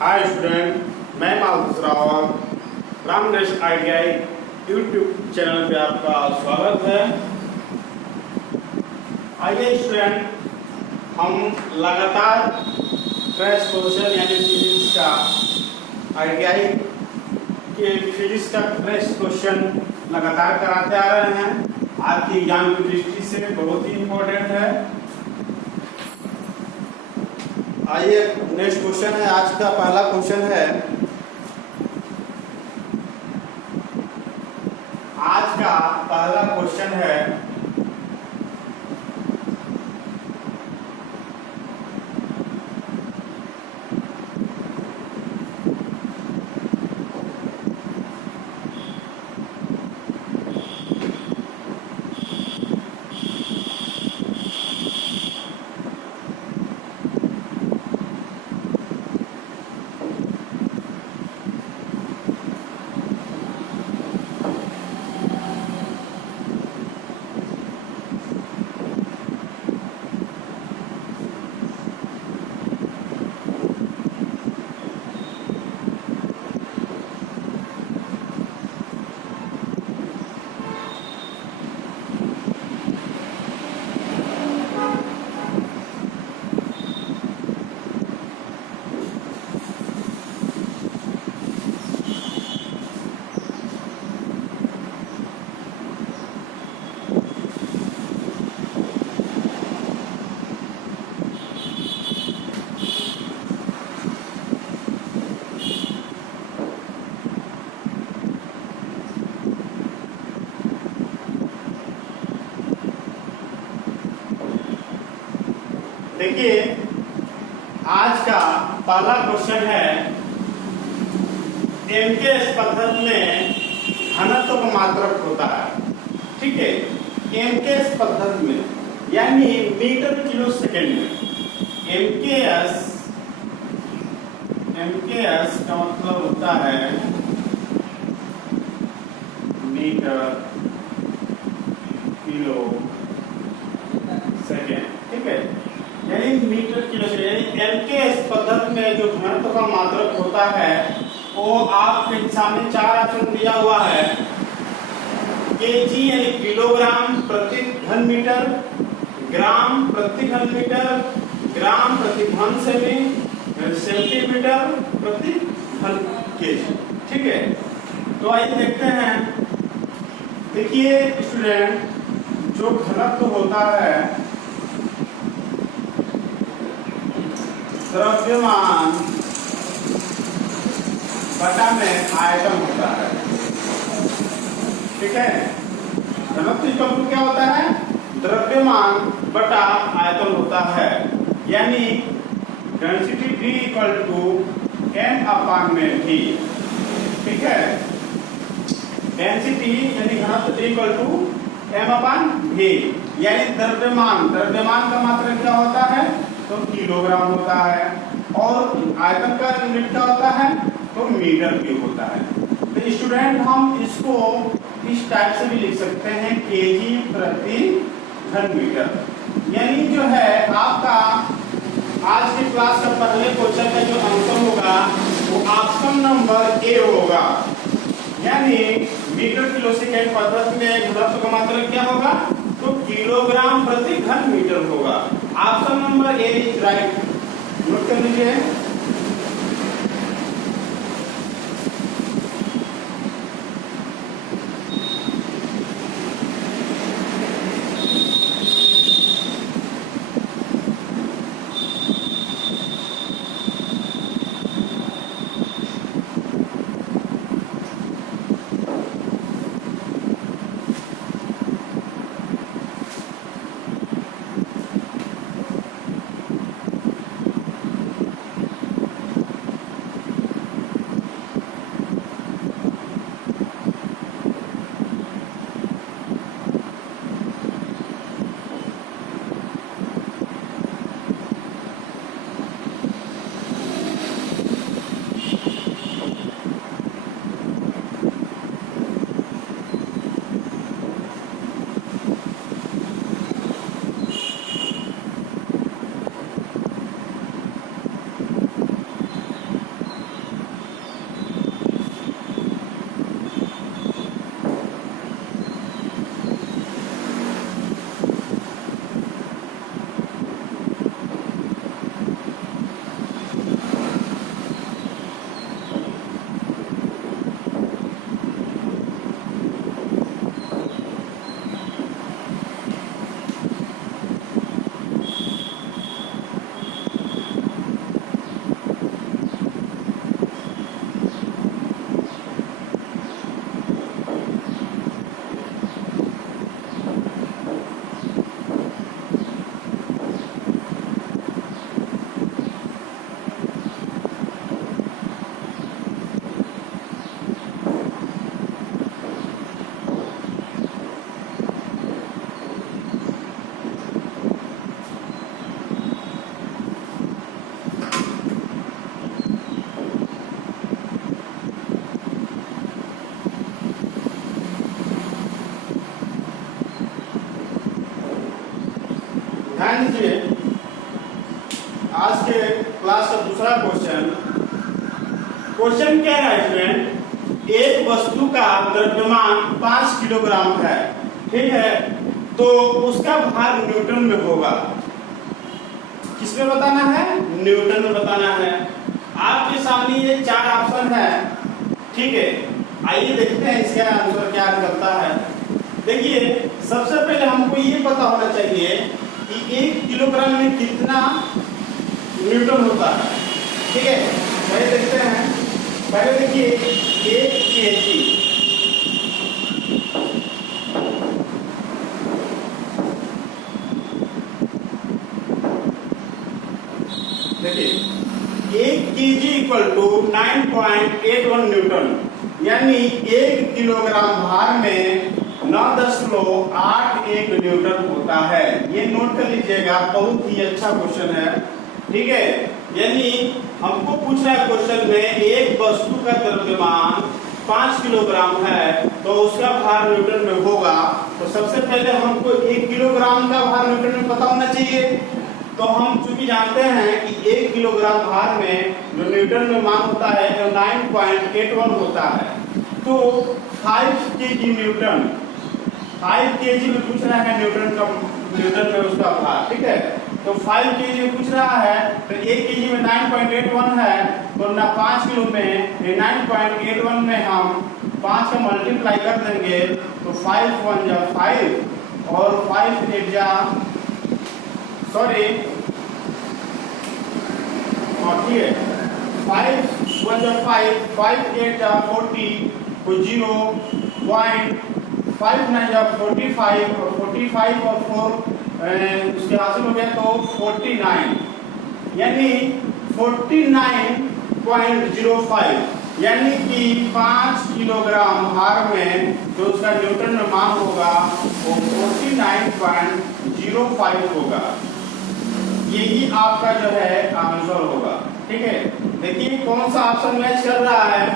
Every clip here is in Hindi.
हाय स्टूडेंट, मैं मालती रावत रामदेश ITI यूट्यूब चैनल पे आपका स्वागत है। आइए स्टूडेंट, हम लगातार क्रैश क्वेश्चन यानी फिजिक्स का ITI के फिजिक्स का क्रैश क्वेश्चन लगातार कराते आ रहे हैं। आज की एग्जाम की दृष्टि से बहुत ही इम्पोर्टेंट है। आइए नेक्स्ट क्वेश्चन है। आज का पहला क्वेश्चन है, आज का पहला क्वेश्चन है देखिए, आज का पहला क्वेश्चन है m के स्पर्धक में घनत्व का मात्रक होता है। ठीक है, m के स्पर्धक में यानी मीटर किलो सेकेंड में MKS का मतलब होता है मीटर किलो सेकेंड। ठीक है, यानी मीटर किलो से यानी m के स्पर्धक में जो घनत्व का मात्रक होता है वो आपके सामने 4 ऑप्शन दिया हुआ है। kg यानी किलोग्राम प्रति घन मीटर, ग्राम प्रति घन मीटर, ग्राम प्रति घन सेंटीमीटर प्रति घन kg। ठीक है, तो आइए देखते हैं। देखिए स्टूडेंट, जो घनत्व होता है द्रव्यमान बटा में आयतन होता है। ठीक है, घनत्व का क्या होता है? द्रव्यमान बटा आयतन होता है, यानी density V equal to m/v। ठीक है, डेंसिटी यानी घनत्व इक्वल टू m/v, यानी द्रव्यमान का मात्रक क्या होता है? तो किलोग्राम होता है, और आयतन का यूनिट क्या होता है? तो मीटर क्यूब होता है। तो स्टूडेंट, हम इसको इस टाइप से भी लिख सकते हैं kg प्रति घन मीटर। यानी जो है आपका आज की क्लास का पहले क्वेश्चन का जो आंसर होगा वो ऑप्शन नंबर ए होगा, यानी मीटर किलो सेकेंड पद्धति में घनत्व का मात्रक क्या होगा? तो किलोग्राम प्रति घन मीटर होगा। Option number A is right. Note कर लीजिए। ध्यान दीजिए, आज के क्लास का दूसरा क्वेश्चन क्या है स्टूडेंट, एक वस्तु का द्रव्यमान 5 किलोग्राम है, ठीक है, तो उसका भार न्यूटन में होगा। किसमें बताना है? न्यूटन में बताना है। आपके सामने ये 4 ऑप्शन है, ठीक है, आइए देखते हैं इसका आंसर क्या निकलता है। देखिए, सबसे पहले हमको ये पता होना चाहिए कि 1 किलोग्राम में कितना न्यूटन होता है, ठीक है। पहले देखते हैं, पहले देखिए 1 केजी, देखिए 1 केजी इक्वल टू 9.81 न्यूटन, यानी 1 किलोग्राम भार में 9.81 न्यूटन होता है। ये नोट कर लीजिएगा, बहुत ही अच्छा क्वेश्चन है, ठीक है। यानी हमको पूछ रहा है क्वेश्चन में एक वस्तु का द्रव्यमान 5 किलोग्राम है तो उसका भार न्यूटन में होगा। तो सबसे पहले हमको 1 किलोग्राम का भार न्यूटन में पता होना चाहिए। तो हम चूंकि जानते हैं कि 1 किलोग्राम भार में जो न्यूटन में मान होता है 9.81 होता है, तो 5 केजी न्यूटन, 5 केजी में पूछ रहा है न्यूटन में उसका भार, ठीक है। तो 5 केजी में पूछ रहा है, तो 1 केजी में 9.81 है, तो ना 5 किलो में 9.81 में हम 5 का मल्टीप्लाई कर देंगे, तो 5 1 जा 5 और 5 8 जा, सॉरी, ठीक है, 5 1 जा 5, 5 8 जा 40, कोई 0, 5 9 जा 45 और 45 और 4 उसके हासिल हो गया तो 49, यानी 49.05, यानी कि 5 किलोग्राम भार में जो उसका न्यूटन में मान होगा वो 49.05 होगा। यही आपका जो है आंसर होगा, ठीक है। देखिए कौन सा ऑप्शन मैच कर रहा है,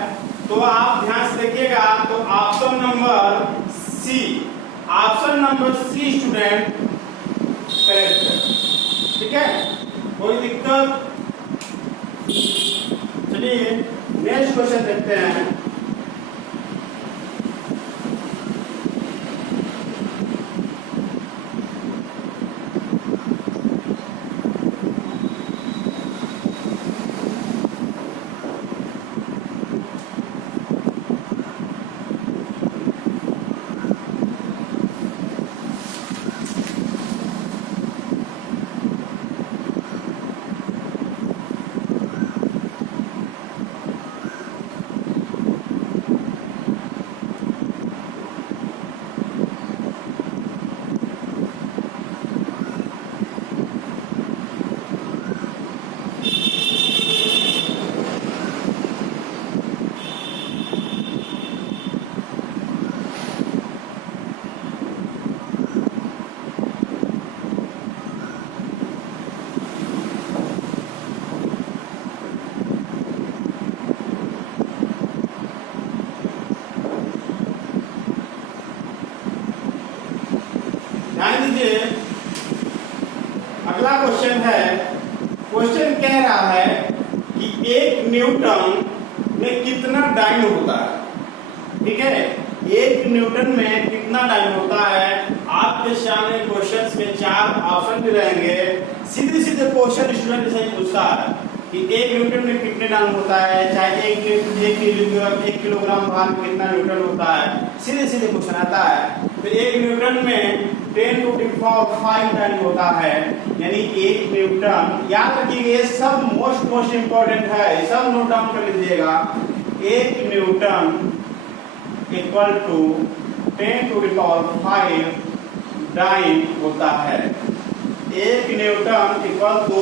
तो आप ध्यान से देखिएगा, तो option number C, option number C student correct है, ठीक है, कोई दिक्कत। चलिए नेक्स्ट क्वेश्चन देखते हैं। अगला क्वेश्चन है, क्वेश्चन कह रहा है कि 1 न्यूटन में कितना डाइन होता है, ठीक है, 1 न्यूटन में कितना डाइन होता है। आपके सामने क्वेश्चन में 4 ऑप्शन भी रहेंगे। सीधे सीधे क्वेश्चन स्टूडेंट से पूछता है कि 1 न्यूटन में कितने डाइन होता है, चाहे 1 किलोग्राम भार में कितना न्यूटन होता है, सीधे सीधे क्वेश्चन आता है। तो 1 न्यूटन में 10 टू द पावर 5 डाइन होता है, यानी 1 न्यूटन, याद रखिए ये सब मोस्ट इंपॉर्टेंट है, सब नोट डाउन कर लीजिएगा। 1 newton equal to 10 to the power 5 dyne होता है। 1 न्यूटन इक्वल टू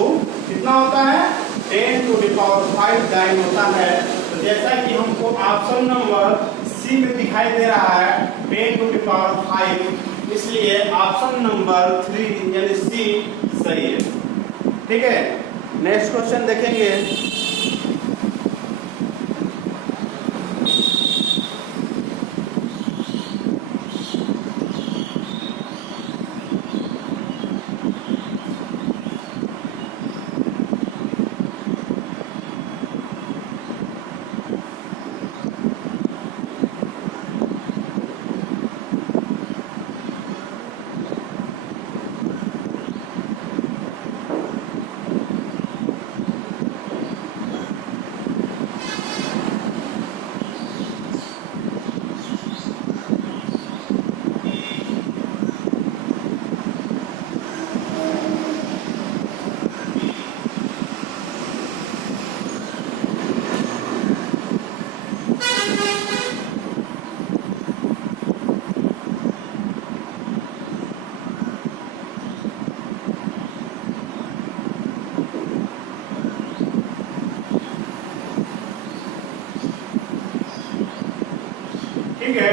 कितना होता है, 10 टू द पावर 5 डाइन होता है। तो जैसा कि हमको ऑप्शन नंबर सी में दिखाई दे रहा है 10 टू द पावर 5, इसलिए ऑप्शन नंबर 3 यानी सी सही है, ठीक है। नेक्स्ट क्वेश्चन देखेंगे। ठीक है,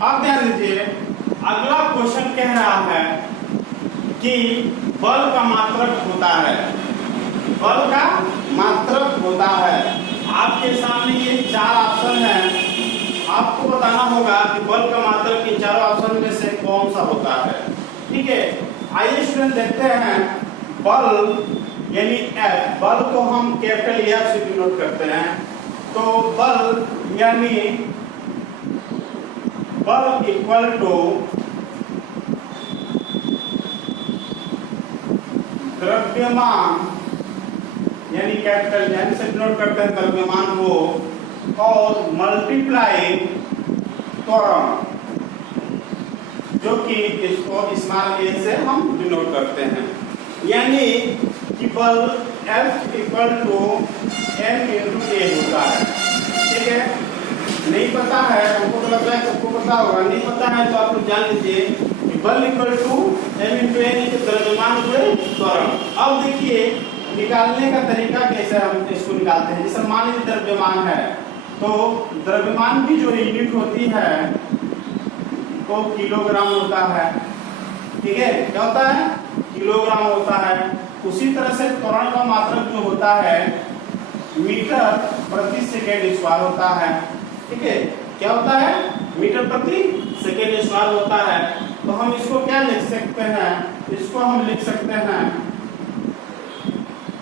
अब ध्यान दीजिए, अगला क्वेश्चन कह रहा है कि बल का मात्रक होता है, बल का मात्रक होता है। आपके सामने ये 4 ऑप्शन है, आपको बताना होगा कि बल का मात्रक इन चारों ऑप्शन में से कौन सा होता है। ठीक है, आइए स्टूडेंट देखते हैं। बल यानी F, बल को हम कैपिटल F से डिनोट करते हैं। तो बल यानी बल इक्वल टू द्रव्यमान, यानी कैपिटल एन से डिनोट करते हैं द्रव्यमान को, और मल्टीप्लाई त्वरण, जो कि इसको स्मॉल a से हम डिनोट करते हैं। यानी कि बल F equal to m into a होता है। ठीक है, नहीं पता है, हमको तो लग रहा है सबको पता होगा, नहीं पता है तो आप लोग जान लीजिए कि बल equal to m into a यानी द्रव्यमान गुणे त्वरण। अब देखिए निकालने का तरीका कैसे हम इसको निकालते हैं। जैसे मान लीजिए द्रव्यमान है, तो द्रव्यमान की जो यूनिट होती है तो किलोग्राम होता है। ठीक है, क्या होता है? किलोग्राम होता है। उसी तरह से त्वरण का मात्रक जो होता है मीटर प्रति सेकेंड स्क्वायर होता है। ठीक है, क्या होता है? मीटर प्रति सेकेंड स्क्वायर होता है। तो हम इसको क्या लिख सकते हैं? इसको हम लिख सकते हैं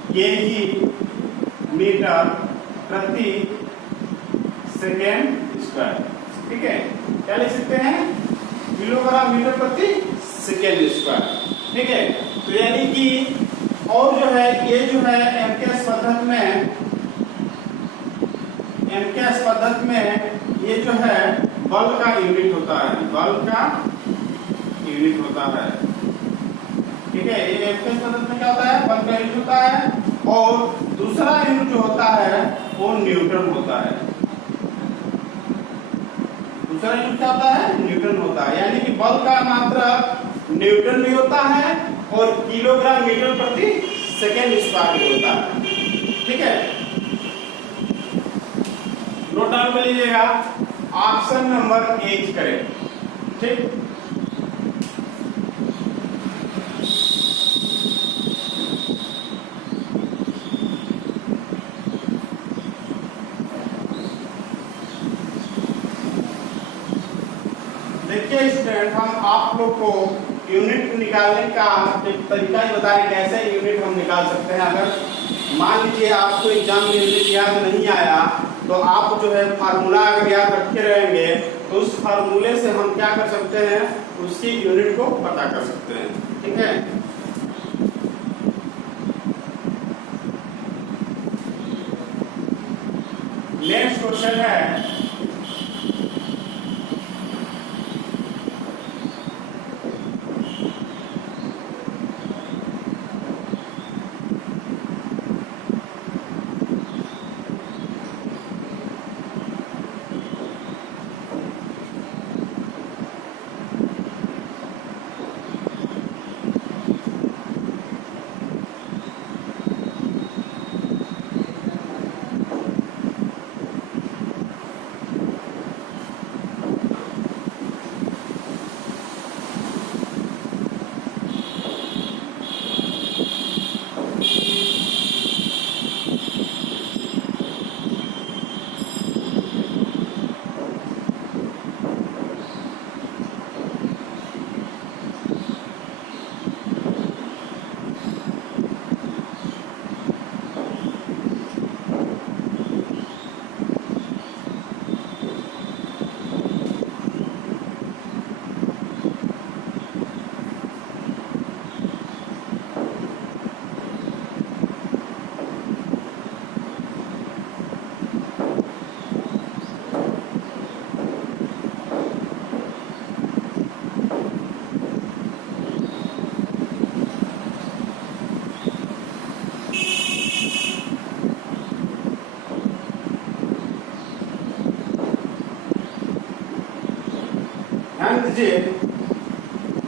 केजी मीटर प्रति सेकेंड स्क्वायर। ठीक है, क्या लिख सकते हैं? किलोग्राम मीटर प्रति सेकेंड स्क्वायर। ठीक है, तो यानी कि और जो है ये जो है एमकेएस पद्धति में ये जो है बल का यूनिट होता है, बल का यूनिट होता है। ठीक है, ये एमकेएस पद्धति में क्या होता है? बल का यूनिट होता है। और दूसरा यूनिट जो होता है वो न्यूटन होता है। दूसरा यूनिट क्या होता है? न्यूटन होता है। यानी कि बल का मात्रक न्यूटन भी होता है और किलोग्राम मीटर प्रति सेकेंड स्क्वायर भी होता है। ठीक है, नोट डाउन कर लीजिएगा, ऑप्शन नंबर ए करेक्ट। ठीक, देखिए स्टूडेंट, हम आप लोग को यूनिट निकालने का एक तरीका ही बताएं कैसे यूनिट हम निकाल सकते हैं। अगर मान लीजिए आपको एग्जाम में यूनिट याद नहीं आया तो आप जो है फार्मूला अगर याद रखे रहेंगे तो उस फार्मूले से हम क्या कर सकते हैं? उसकी यूनिट को पता कर सकते हैं। ठीक है, नेक्स्ट क्वेश्चन है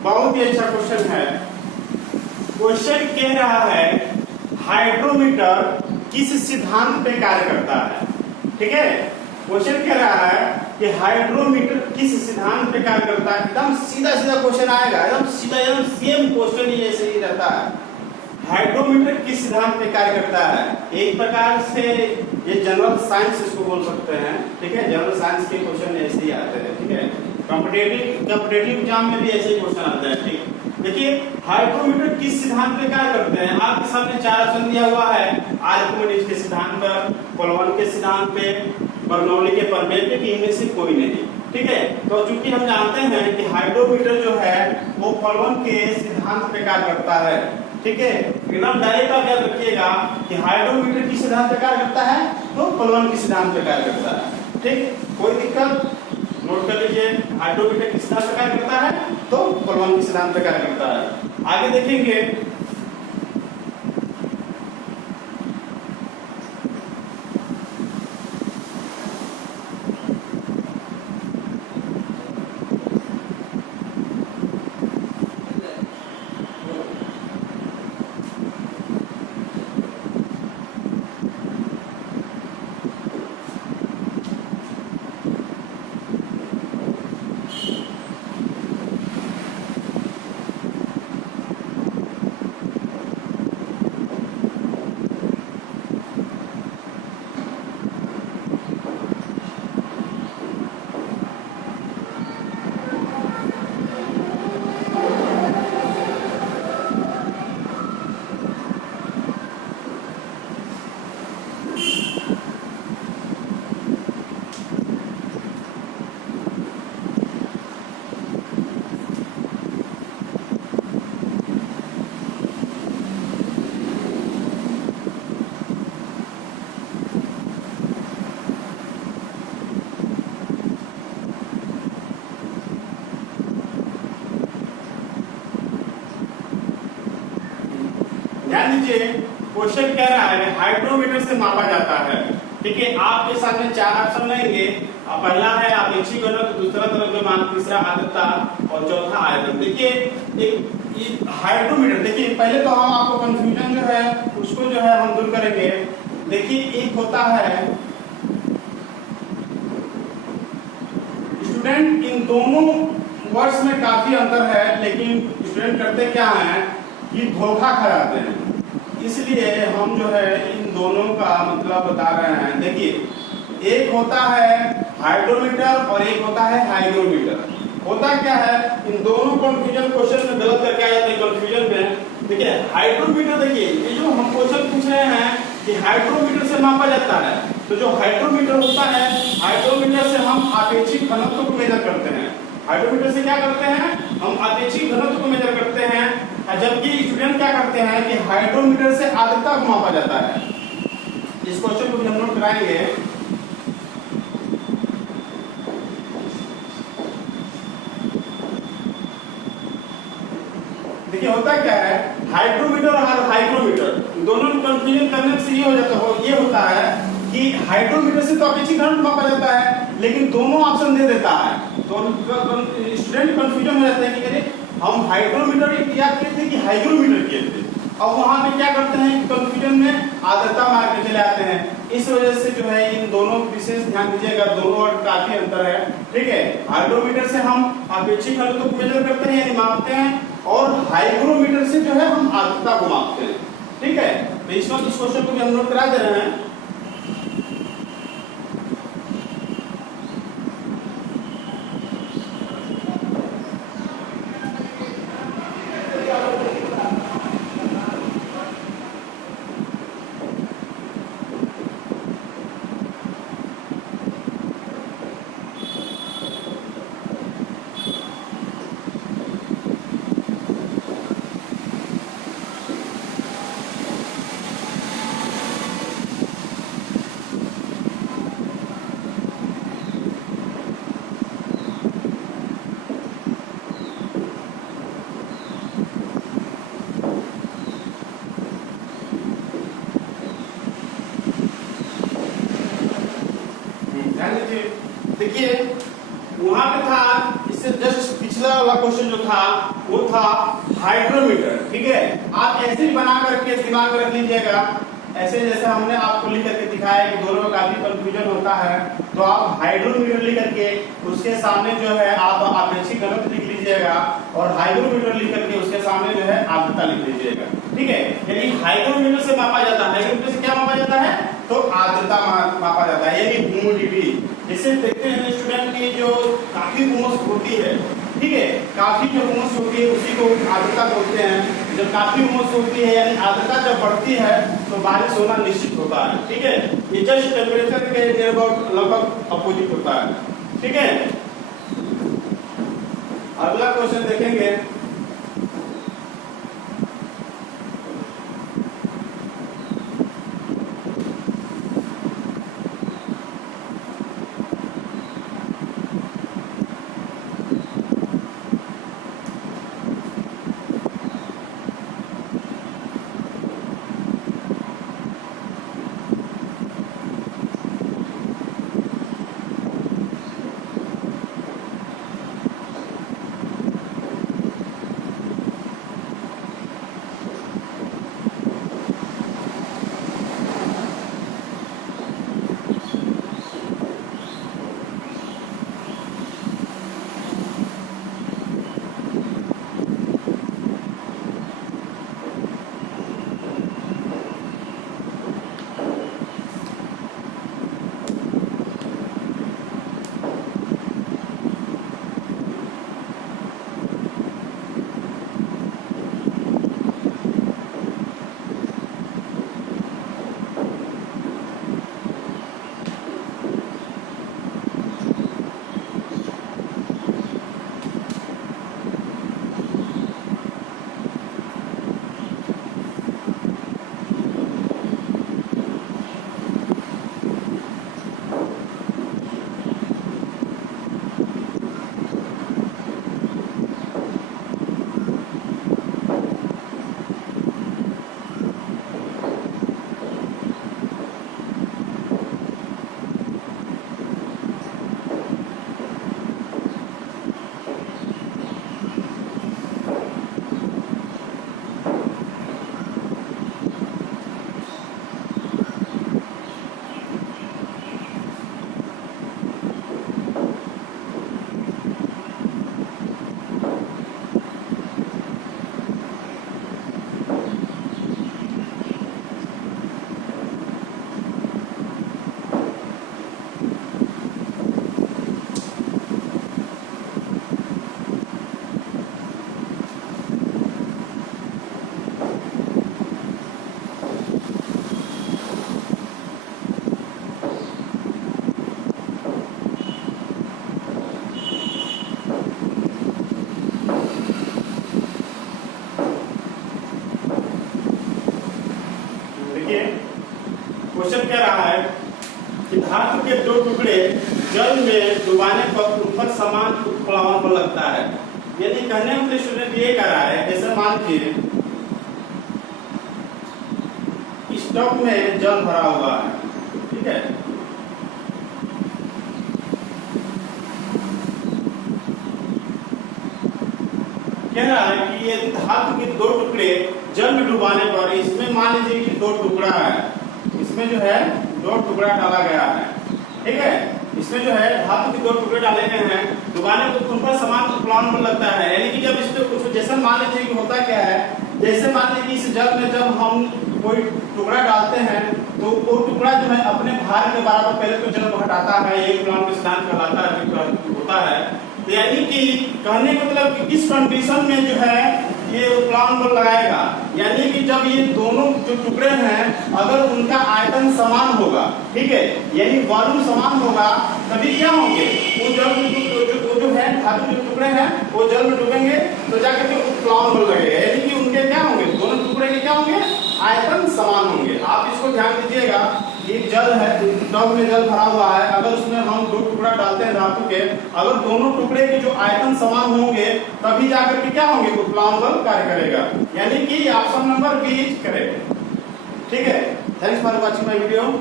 बहुत ही अच्छा क्वेश्चन है। क्वेश्चन कह रहा है हाइड्रोमीटर किस सिद्धांत पे कार्य करता है। ठीक है, क्वेश्चन कह रहा है कि हाइड्रोमीटर किस सिद्धांत पे कार्य करता है। एकदम सीधा सीधा क्वेश्चन आएगा, एकदम सीधा, एकदम सेम क्वेश्चन ही ऐसे ही रहता है। हाइड्रोमीटर किस सिद्धांत पे कार्य करता है। एक प्रकार से ये जनरल साइंस इसको बोल सकते हैं, ठीक है। जनरल साइंस के क्वेश्चन ऐसे ही आते हैं, ठीक है। कॉम्पिटिटिव एग्जाम में भी ऐसे ही क्वेश्चन आते हैं, ठीक। देखिए हाइड्रोमीटर किस सिद्धांत पे कार्य करते हैं। आपके सामने 4 ऑप्शन दिया हुआ है, आर्किमिडीज के सिद्धांत पर, कोलबर्न के सिद्धांत पे, बर्नौली के प्रमेय पे, कि इनमें से कोई नहीं, ठीक है। तो चूंकि हम जानते हैं कि हाइड्रोमीटर जो है वो कोलबर्न के सिद्धांत पे कार्य करता है, ठीक है। एकदम डायरेक्ट आप याद रखिएगा कि हाइड्रोमीटर किस सिद्धांत पे कार्य करता है, तो कोलबर्न के सिद्धांत पे कार्य करता है, ठीक। कोई दिक्कत, नोट कर लीजिए। हाइड्रोमीटर किस सिद्धांत पे कार्य करता है, तो कोलबर्न के सिद्धांत पे कार्य करता है। आगे देखेंगे, ध्यान दीजिए। क्वेश्चन कह रहा है हाइड्रोमीटर से मापा जाता है, ठीक है। आपके सामने 4 ऑप्शन रहेंगे। पहला है आपेक्षिक घनत्व, दूसरा द्रव्यमान, तीसरा आर्द्रता और चौथा आयतन। देखिए एक हाइड्रोमीटर, देखिए पहले तो हम आपको कंफ्यूजन जो है उसको जो है हम दूर करेंगे। देखिए एक होता है स्टूडेंट, इन दोनों वर्ड्स में काफी अंतर है, लेकिन स्टूडेंट करते क्या है कि धोखा कराते हैं, इसलिए हम जो है इन दोनों का मतलब बता रहे हैं। देखिए एक होता है हाइड्रोमीटर और एक होता है हाइग्रोमीटर। होता क्या है, इन दोनों कंफ्यूजन क्वेश्चन में गलत करके आ जाते हैं कंफ्यूजन में। देखिए हाइड्रोमीटर, देखिए ये जो हम क्वेश्चन पूछ रहे हैं कि हाइड्रोमीटर से मापा जाता है, तो जो हाइड्रोमीटर होता है, हाइड्रोमीटर से हम आपेक्षिक घनत्व को मेजर करते हैं। हाइड्रोमीटर से क्या करते हैं, हम आपेक्षिक घनत्व को मेजर करते हैं, जबकि स्टूडेंट क्या करते हैं कि हाइड्रोमीटर से आर्द्रता को मापा जाता है। इस क्वेश्चन को भी हम नोट कराएंगे। देखिए होता क्या है, हाइड्रोमीटर और हाइग्रोमीटर दोनों में कंफ्यूजन करने से ये होता है कि हाइड्रोमीटर से तो आपेक्षिक घनत्व मापा जाता है, लेकिन दोनों ऑप्शन दे देता है, तो स्टूडेंट कंफ्यूजन हो जाते हैं कि अरे हम हाइड्रोमीटर याद किए थे कि हाइग्रोमीटर किए थे। अब वहां पे क्या करते हैं, कंफ्यूजन में आर्द्रता मार के चले आते हैं। इस वजह से जो है इन दोनों विशेष ध्यान दीजिएगा, दोनों वर्ड काफी अंतर है, ठीक है। हाइड्रोमीटर से हम आपेक्षिक घनत्व को मेजर करते हैं यानी मापते हैं, और हाइग्रोमीटर से जो है हम आर्द्रता को मापते हैं, ठीक है। तो इस क्वेश्चन को भी हम नोट करा दे रहे हैं। देखिए वहां पे था, इससे जस्ट पिछला वाला क्वेश्चन जो था वो था हाइड्रोमीटर, ठीक है। आप ऐसे ही बना करके दिमाग में रख लीजिएगा, ऐसे जैसे हमने आपको लिख करके दिखाया कि दोनों में काफी कंफ्यूजन होता होता है तो आप हाइड्रोमीटर लिख करके उसके सामने जो है आप आपेक्षिक घनत्व लिख लीजिएगा और हाइग्रोमीटर लिख करके उसके सामने जो है आर्द्रता लिख लीजिएगा। ठीक है, यानी हाइग्रोमीटर से मापा जाता है, हाइग्रोमीटर से क्या मापा जाता है तो आर्द्रता मापा जाता है, यानी ह्यूमिडिटी। जिससे देखते हैं स्टूडेंट की जो काफी उमस होती है, ठीक है, काफी जो उमस होती है उसी को आर्द्रता बोलते हैं। जब काफी उमस होती है यानी आर्द्रता जब बढ़ती है तो बारिश होना निश्चित होता है। ठीक है, ये जस्ट टेम्परेचर के लगभग अपोजिट होता है। ठीक है, अगला क्वेश्चन देखेंगे। क्वेश्चन कह रहा है कि धातु के दो टुकड़े जल में डुबाने पर उन पर समान उत्प्लावन बल लगता है। यदि कहने में स्टूडेंट ये कह रहा है, जैसे मान लीजिए स्टोव में जल भरा हुआ है, ठीक है, कह रहा है कि यदि धातु के दो टुकड़े जल में डुबाने पर, इसमें मान लीजिए कि दो टुकड़ा है, इसमें जो है दो टुकड़ा डाला गया है, ठीक है, इसमें जो है धातु के दो टुकड़े डाले गए हैं, डुबाने को उन पर समान उत्प्लावन बल लगता है। यानी कि जब इसमें कुछ जैसे मान लीजिए कि होता क्या है, जैसे मान लीजिए कि इस जल में जब हम कोई टुकड़ा डालते हैं तो वो टुकड़ा जो है अपने भार के बराबर पहले तो जल हटाता है, ये उत्प्लावन का सिद्धांत कहलाता है, होता है। तो यानी कि कहने का मतलब कि इस कंडीशन में जो है ये उत्प्लावन बल लगाएगा, यानी कि जब ये दोनों जो टुकड़े हैं अगर उनका आयतन समान होगा, ठीक है, यानी वॉल्यूम समान होगा, तभी क्या होंगे वो जल जो है धातु जो टुकड़े हैं वो जल में डूबेंगे तो जाकर के उत्प्लावन बल लगेगा, यानी कि उनके क्या होंगे, दोनों टुकड़े के क्या होंगे, आयतन समान होंगे। आप इसको ध्यान दीजिएगा, ये जल है, टब में जल भरा हुआ है, अगर उसमें हम दो टुकड़ा डालते हैं धातु के, अगर दोनों टुकड़े के जो आयतन समान होंगे तभी जाकर के क्या होंगे, उत्प्लावन बल कार्य करेगा, यानी कि ऑप्शन नंबर बी करेगा। ठीक है, thanks for watching my video.